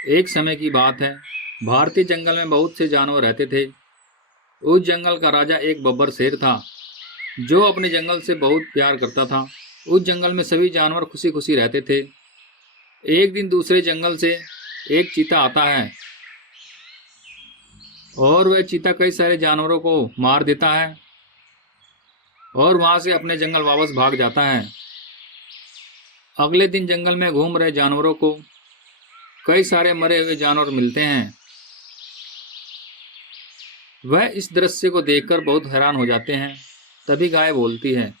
एक समय की बात है। भारतीय जंगल में बहुत से जानवर रहते थे। उस जंगल का राजा एक बब्बर शेर था, जो अपने जंगल से बहुत प्यार करता था। उस जंगल में सभी जानवर खुशी खुशी रहते थे। एक दिन दूसरे जंगल से एक चीता आता है और वह चीता कई सारे जानवरों को मार देता है और वहां से अपने जंगल वापस भाग जाता है। अगले दिन जंगल में घूम रहे जानवरों को कई सारे मरे हुए जानवर मिलते हैं। वह इस दृश्य को देखकर बहुत हैरान हो जाते हैं। तभी गाय बोलती है।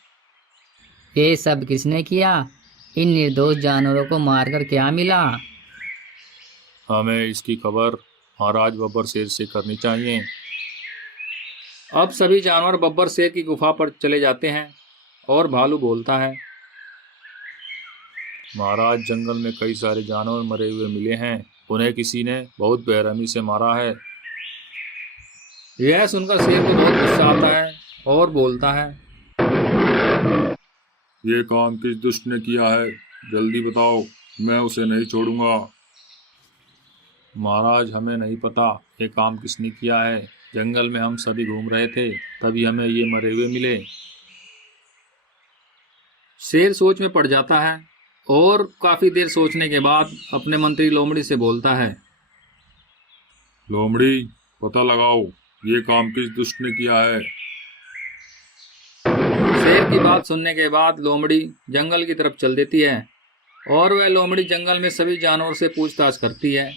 ये सब किसने किया? इन निर्दोष जानवरों को मारकर क्या मिला? हमें इसकी खबर महाराज बब्बर शेर से करनी चाहिए। अब सभी जानवर बब्बर शेर की गुफा पर चले जाते हैं और भालू बोलता है। महाराज, जंगल में कई सारे जानवर मरे हुए मिले हैं। उन्हें किसी ने बहुत बेरहमी से मारा है। यह सुनकर शेर को बहुत गुस्सा आता है और बोलता है। ये काम किस दुष्ट ने किया है? जल्दी बताओ, मैं उसे नहीं छोड़ूंगा। महाराज, हमें नहीं पता ये काम किसने किया है। जंगल में हम सभी घूम रहे थे, तभी हमें ये मरे हुए मिले। शेर सोच में पड़ जाता है और काफी देर सोचने के बाद अपने मंत्री लोमड़ी से बोलता है। लोमड़ी, पता लगाओ ये काम किस दुष्ट ने किया है। शेर की बात सुनने के बाद लोमड़ी जंगल की तरफ चल देती है और वह लोमड़ी जंगल में सभी जानवरों से पूछताछ करती है।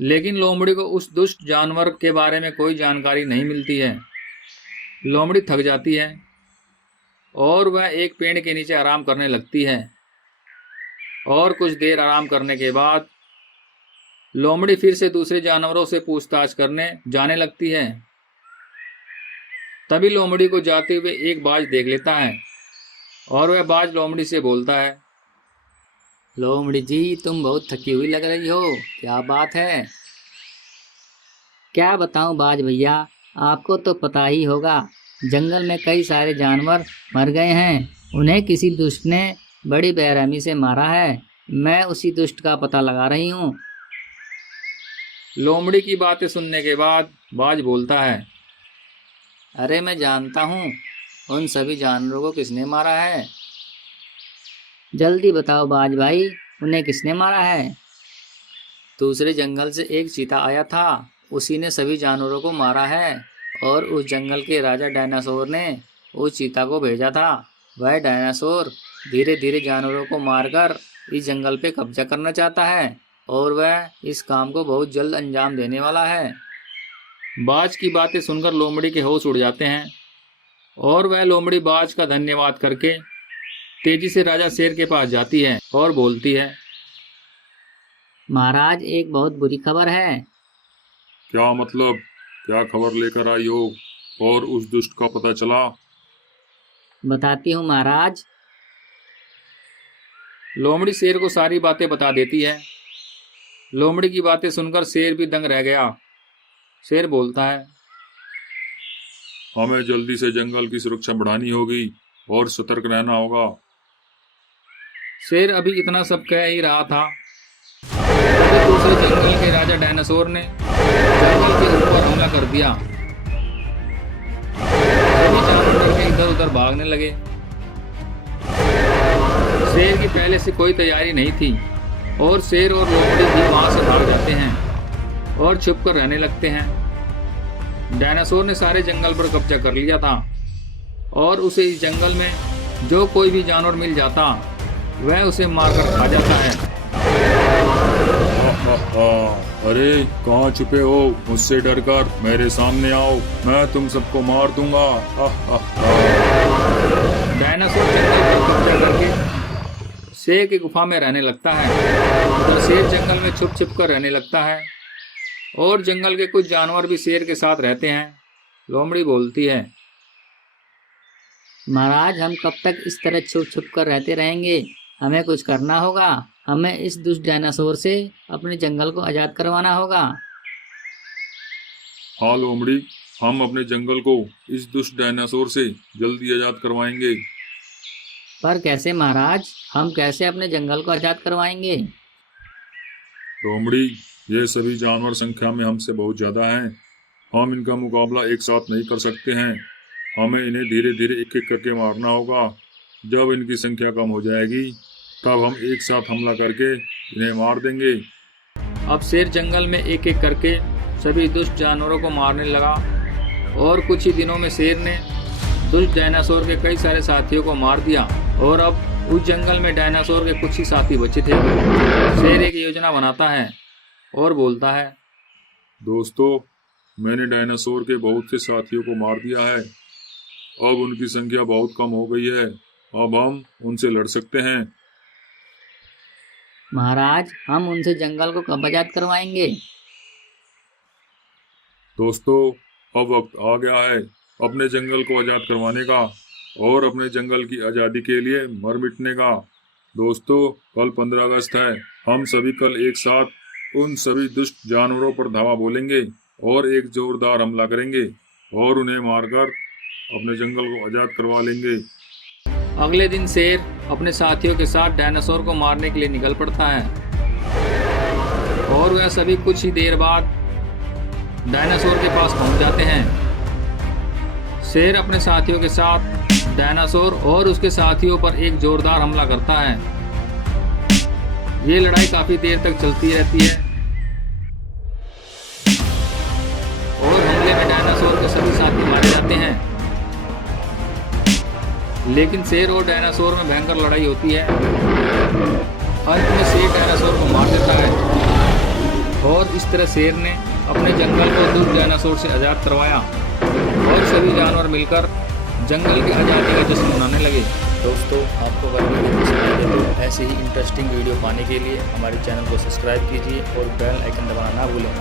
लेकिन लोमड़ी को उस दुष्ट जानवर के बारे में कोई जानकारी नहीं मिलती है। लोमड़ी थक जाती है और वह एक पेड़ के नीचे आराम करने लगती है। और कुछ देर आराम करने के बाद लोमड़ी फिर से दूसरे जानवरों से पूछताछ करने जाने लगती है। तभी लोमड़ी को जाते हुए एक बाज देख लेता है और वह बाज लोमड़ी से बोलता है। लोमड़ी जी, तुम बहुत थकी हुई लग रही हो, क्या बात है? क्या बताऊं बाज भैया, आपको तो पता ही होगा, जंगल में कई सारे जानवर मर गए हैं। उन्हें किसी दुष्ट ने बड़ी बेरहमी से मारा है। मैं उसी दुष्ट का पता लगा रही हूँ। लोमड़ी की बातें सुनने के बाद बाज बोलता है। अरे मैं जानता हूँ उन सभी जानवरों को किसने मारा है। जल्दी बताओ बाज भाई, उन्हें किसने मारा है? दूसरे जंगल से एक चीता आया था, उसी ने सभी जानवरों को मारा है। और उस जंगल के राजा डायनासोर ने उस चीता को भेजा था। वह डायनासोर धीरे धीरे जानवरों को मारकर इस जंगल पे कब्जा करना चाहता है और वह इस काम को बहुत जल्द अंजाम देने वाला है। बाज की बातें सुनकर लोमड़ी के होश उड़ जाते हैं और वह लोमड़ी बाज का धन्यवाद करके तेजी से राजा शेर के पास जाती है और बोलती है। महाराज, एक बहुत बुरी खबर है। क्या मतलब? क्या खबर लेकर आई हो? और उस दुष्ट का पता चला? बताती हूँ महाराज। लोमड़ी शेर को सारी बातें बता देती है। लोमड़ी की बातें सुनकर शेर भी दंग रह गया। शेर बोलता है। हमें जल्दी से जंगल की सुरक्षा बढ़ानी होगी और सतर्क रहना होगा। शेर अभी इतना सब कह ही रहा था, तभी दूसरे जंगल के राजा डायनासोर ने जंगल के ऊपर हमला कर दिया। सभी जानवर डर के इधर उधर भागने लगे। शेर की पहले से कोई तैयारी नहीं थी और शेर और लोमड़ी भी वहां से भाग जाते हैं और छुपकर रहने लगते हैं। डायनासोर ने सारे जंगल पर कब्जा कर लिया था और उसे इस जंगल में जो कोई भी जानवर मिल जाता वह उसे मारकर खा जाता है। अरे कहाँ छुपे हो? मुझसे डरकर मेरे सामने आओ, मैं तुम सबको मार दूंगा। डायनासोर जंगल पर कब्जा करके शेर की गुफा में रहने लगता है। तो शेर जंगल में छुप छुप कर रहने लगता है और जंगल के कुछ जानवर भी शेर के साथ रहते हैं। लोमड़ी बोलती है। महाराज, हम कब तक इस तरह छुप छुप कर रहते रहेंगे? हमें कुछ करना होगा। हमें इस दुष्ट डायनासोर से अपने जंगल को आज़ाद करवाना होगा। हाँ लोमड़ी, हम अपने जंगल को इस दुष्ट डायनासोर से जल्दी आजाद करवाएंगे। पर कैसे महाराज? हम कैसे अपने जंगल को आज़ाद करवाएंगे? लोमड़ी, ये सभी जानवर संख्या में हमसे बहुत ज़्यादा हैं। हम इनका मुकाबला एक साथ नहीं कर सकते हैं। हमें इन्हें धीरे धीरे एक एक करके मारना होगा। जब इनकी संख्या कम हो जाएगी तब हम एक साथ हमला करके इन्हें मार देंगे। अब शेर जंगल में एक एक करके सभी दुष्ट जानवरों को मारने लगा और कुछ ही दिनों में शेर ने दुष्ट डायनासोर के कई सारे साथियों को मार दिया और अब उस जंगल में डायनासोर के कुछ ही साथी बचे थे। शेर एक योजना बनाता है और बोलता है, दोस्तों, मैंने डायनासोर के बहुत से साथियों को मार दिया है। अब उनकी संख्या बहुत कम हो गई है। अब हम उनसे लड़ सकते हैं। महाराज, हम उनसे जंगल को कब आजाद करवाएंगे? दोस्तों, अब वक्त आ गया है अपने जंगल को आज़ाद करवाने का और अपने जंगल की आज़ादी के लिए मर मिटने का। दोस्तों, कल 15 अगस्त है। हम सभी कल एक साथ उन सभी दुष्ट जानवरों पर धावा बोलेंगे और एक जोरदार हमला करेंगे और उन्हें मारकर अपने जंगल को आज़ाद करवा लेंगे। अगले दिन शेर अपने साथियों के साथ डायनासोर को मारने के लिए निकल पड़ता है और वह सभी कुछ ही देर बाद डायनासोर के पास पहुंच जाते हैं। शेर अपने साथियों के साथ डायनासोर और उसके साथियों पर एक जोरदार हमला करता है। ये लड़ाई काफी देर तक चलती रहती है और हमले में डायनासोर के सभी साथी मारे जाते हैं। लेकिन शेर और डायनासोर में भयंकर लड़ाई होती है। अंत में शेर डायनासोर को मार देता है और इस तरह शेर ने अपने जंगल को दुष्ट डायनासोर से आज़ाद करवाया और सभी जानवर मिलकर जंगल की आज़ादी का जश्न मनाने लगे। दोस्तों, आपको अगर वीडियो पसंद आए तो ऐसे ही इंटरेस्टिंग वीडियो पाने के लिए हमारे चैनल को सब्सक्राइब कीजिए और बेल आइकन दबाना ना भूलें।